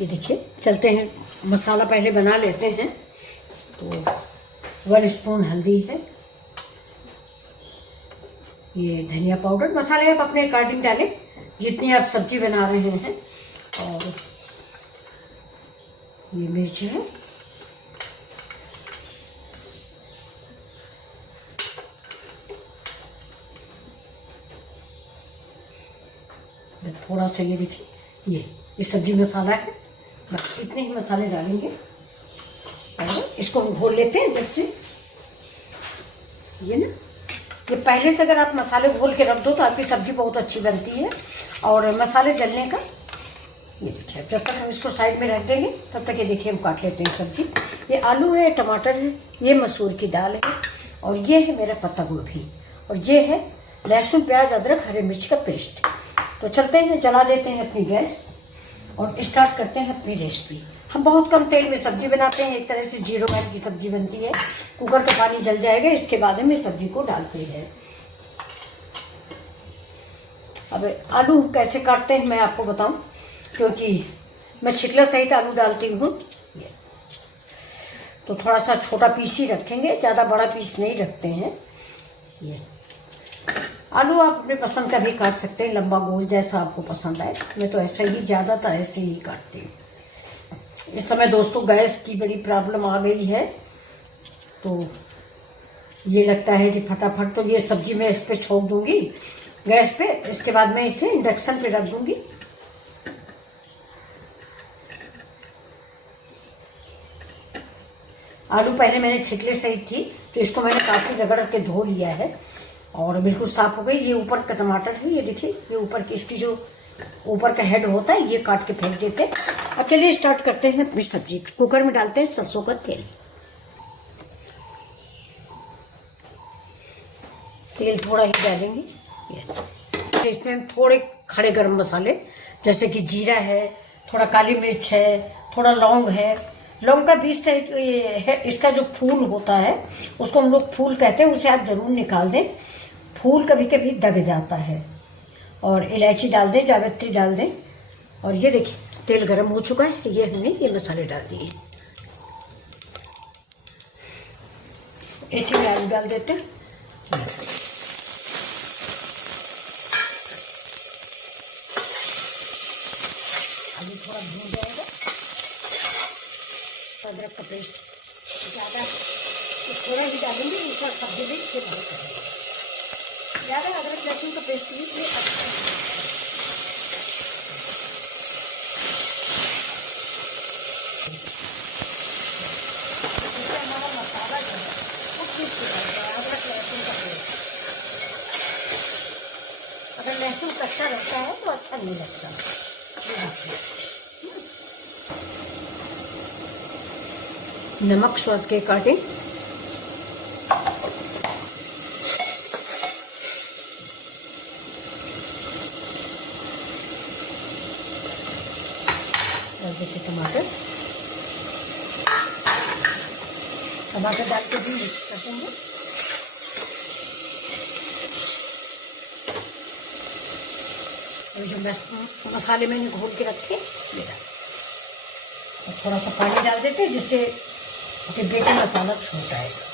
ये देखिए, चलते हैं मसाला पहले बना लेते हैं। तो 1 स्पून हल्दी है, ये धनिया पाउडर, मसाले आप अपने अकॉर्डिंग डालें जितनी आप सब्जी बना रहे हैं। और ये मिर्च है, थोड़ा सा ये देखिए ये सब्जी मसाला है, बस इतने ही मसाले डालेंगे और इसको हम घोल लेते हैं जैसे ये ना। ये पहले से अगर आप मसाले घोल के रख दो तो आपकी सब्जी बहुत अच्छी बनती है। और मसाले जलने का ये देखिए, जब तक हम इसको साइड में रख देंगे तब तक ये देखिए हम काट लेते हैं सब्जी। ये आलू है, टमाटर है, ये मसूर की दाल है, और ये है मेरा पत्ता गोभी, और ये है लहसुन प्याज अदरक हरी मिर्च का पेस्ट। तो चलते हैं, जला देते हैं अपनी गैस और स्टार्ट करते हैं अपनी रेसिपी। हम बहुत कम तेल में सब्जी बनाते हैं, एक तरह से 0 ऑयल की सब्जी बनती है। कुकर का पानी जल जाएगा, इसके बाद हम इस सब्जी को डालते हैं। अब आलू कैसे काटते हैं मैं आपको बताऊं, क्योंकि मैं छिकला सहित आलू डालती हूँ। तो थोड़ा सा छोटा पीस ही रखेंगे, ज़्यादा बड़ा पीस नहीं रखते हैं। ये आलू आप अपने पसंद का भी काट सकते हैं, लंबा गोल जैसा आपको पसंद आए। मैं तो ऐसा ही, ज़्यादातर ऐसे ही काटती हूँ। इस समय दोस्तों गैस की बड़ी प्रॉब्लम आ गई है, तो ये लगता है कि फटाफट तो ये सब्जी मैं इस पर छोड़ दूँगी गैस पे, इसके बाद मैं इसे इंडक्शन पे रख दूँगी। आलू पहले मैंने छिकले सहित थी, तो इसको मैंने काफ़ी रगड़ के धो लिया है और बिल्कुल साफ हो गई। ये ऊपर का टमाटर है, ये देखिए, ये ऊपर की इसकी जो ऊपर का हेड होता है ये काट के फेंक देते हैं। अब चलिए स्टार्ट करते हैं अपनी सब्जी। कुकर में डालते हैं सरसों का तेल। तेल थोड़ा ही डालेंगे। इसमें हम थोड़े खड़े गरम मसाले जैसे कि जीरा है, थोड़ा काली मिर्च है, थोड़ा लौंग है। लौंग का बीज से है, इसका जो फूल होता है उसको हम लोग फूल कहते हैं, उसे आप जरूर निकाल दें, फूल कभी कभी दग जाता है। और इलायची डाल दें, जावित्री डाल दें। और ये देखिए तेल गरम हो चुका है, ये हमने ये मसाले डाल दिए। इसी में आलू डाल देते हैं। आलू थोड़ा भून जाएगा। अदरक का पेस्ट ज़्यादा थोड़ा ही डालेंगे, ऊपर सब्जी भी फिर बहुत करेंगे। ज़्यादा अदरक लहसुन का पेस्ट भी ये अच्छा है। इससे हमारा मसाला जो है वो ठीक से बनता है। अदरक लहसुन का पेस्ट, अगर लहसुन कच्चा रहता है तो अच्छा नहीं लगता। नमक स्वाद के अकॉर्डिंग, देखिए टमाटर डाल के भी मिक्स कर देंगे। और जो मसाले मैंने घोल के रखे ये डाल, और थोड़ा सा पानी डाल देते हैं जिससे डिब्बे का मसाला छूट आएगा।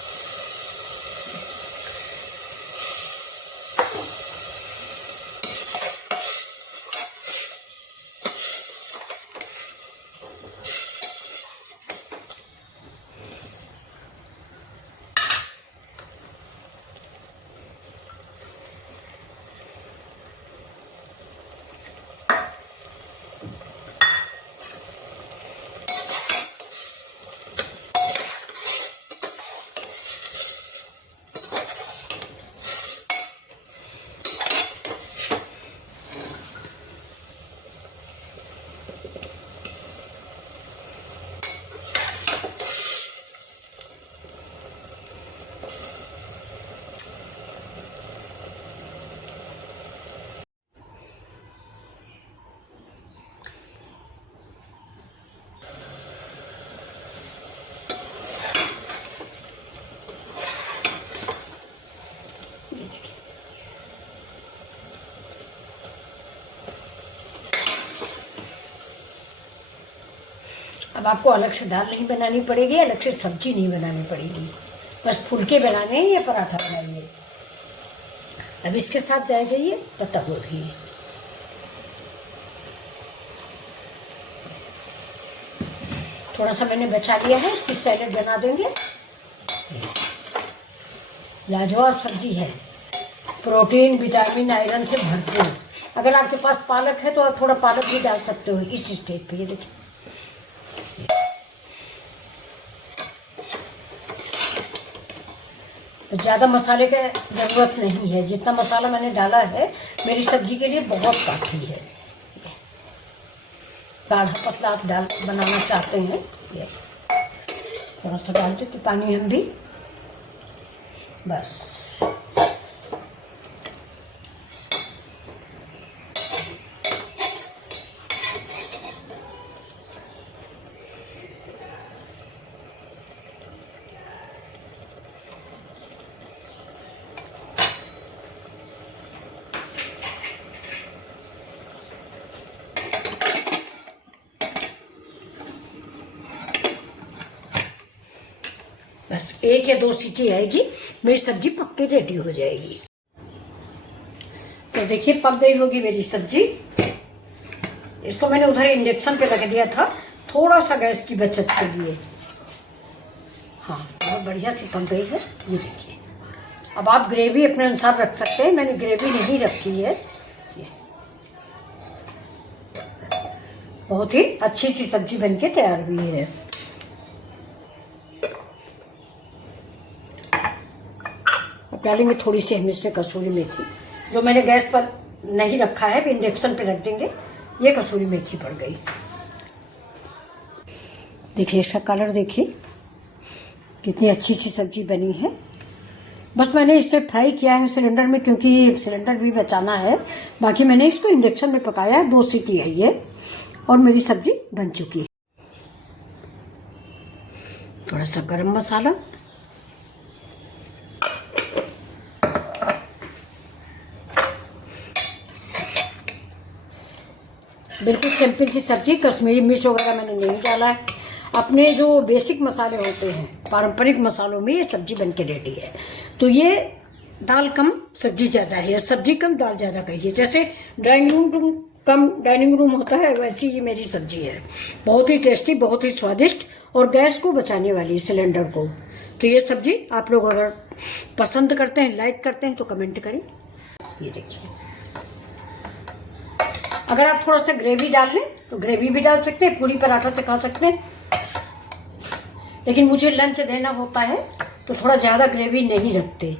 अब आपको अलग से दाल नहीं बनानी पड़ेगी, अलग से सब्जी नहीं बनानी पड़ेगी, बस फुलके बनाने हैं या पराठा बनाइए। अब इसके साथ जाएगा ये पत्ता गोभी। थोड़ा सा मैंने बचा लिया है, इसकी सैलेड बना देंगे। लाजवाब सब्जी है, प्रोटीन, विटामिन, आयरन से भरपूर। अगर आपके पास पालक है तो आप थोड़ा पालक भी डाल सकते हो इस स्टेज पे। ये देखिए, तो ज़्यादा मसाले का ज़रूरत नहीं है, जितना मसाला मैंने डाला है मेरी सब्जी के लिए बहुत काफ़ी है। गाढ़ा पतला आप बनाना चाहते हैं, ये थोड़ा सा डाल देते पानी हम भी, बस। बस 1 या 2 सीटी आएगी, मेरी सब्जी पक के रेडी हो जाएगी। तो देखिए पक गई होगी मेरी सब्जी। इसको मैंने उधर इंडक्शन पे रख दिया था, थोड़ा सा गैस की बचत के लिए। हाँ, बहुत बढ़िया से पक गई है। ये देखिए, अब आप ग्रेवी अपने अनुसार रख सकते हैं, मैंने ग्रेवी नहीं रखी है। बहुत ही अच्छी सी सब्जी बनके तैयार हुई है। डालेंगे थोड़ी सी हम इसमें कसूरी मेथी, जो मैंने गैस पर नहीं रखा है, इंडक्शन पे रख देंगे। ये कसूरी मेथी पड़ गई। देखिए इसका कलर देखिए, कितनी अच्छी सी सब्जी बनी है। बस मैंने इसे फ्राई किया है सिलेंडर में, क्योंकि सिलेंडर भी बचाना है। बाकी मैंने इसको इंडक्शन में पकाया है, 2 सीटी है ये, और मेरी सब्जी बन चुकी है। थोड़ा सा गरम मसाला, बिल्कुल सिंपल सी सब्जी, कश्मीरी मिर्च वगैरह मैंने नहीं डाला है। अपने जो बेसिक मसाले होते हैं, पारंपरिक मसालों में ये सब्जी बनके रेडी है। तो ये दाल कम सब्जी ज़्यादा है, सब्जी कम दाल ज़्यादा कहिए। जैसे dining room cum dining room होता है, वैसी ये मेरी सब्जी है। बहुत ही टेस्टी, बहुत ही स्वादिष्ट, और गैस को बचाने वाली, सिलेंडर को। तो ये सब्जी आप लोग अगर पसंद करते हैं, लाइक करते हैं, तो कमेंट करें। ये देखिए, अगर आप थोड़ा सा ग्रेवी डाल लें तो ग्रेवी भी डाल सकते हैं, पूरी पराठा से खा सकते हैं। लेकिन मुझे लंच देना होता है तो थोड़ा ज़्यादा ग्रेवी नहीं रखते।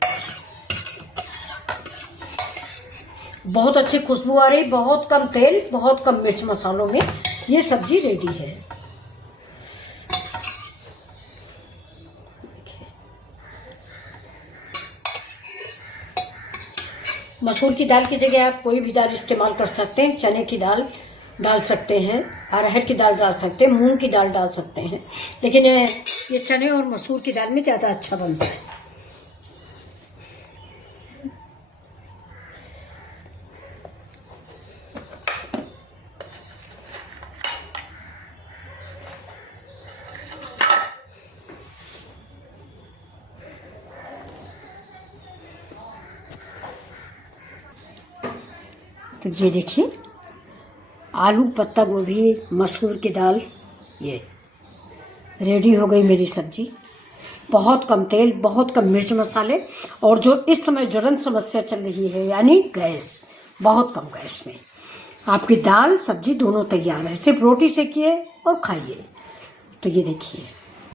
बहुत अच्छी खुशबू आ रही, बहुत कम तेल, बहुत कम मिर्च मसालों में ये सब्जी रेडी है। मसूर की दाल की जगह आप कोई भी दाल इस्तेमाल कर सकते हैं। चने की दाल डाल सकते हैं, अरहर की दाल डाल सकते हैं, मूंग की दाल डाल सकते हैं। लेकिन ये चने और मसूर की दाल में ज़्यादा अच्छा बनता है। तो ये देखिए, आलू, पत्ता गोभी, मसूर की दाल, ये रेडी हो गई मेरी सब्जी। बहुत कम तेल, बहुत कम मिर्च मसाले, और जो इस समय ज्वलन समस्या चल रही है यानी गैस, बहुत कम गैस में आपकी दाल सब्जी दोनों तैयार है। सिर्फ रोटी सेकिए और खाइए। तो ये देखिए,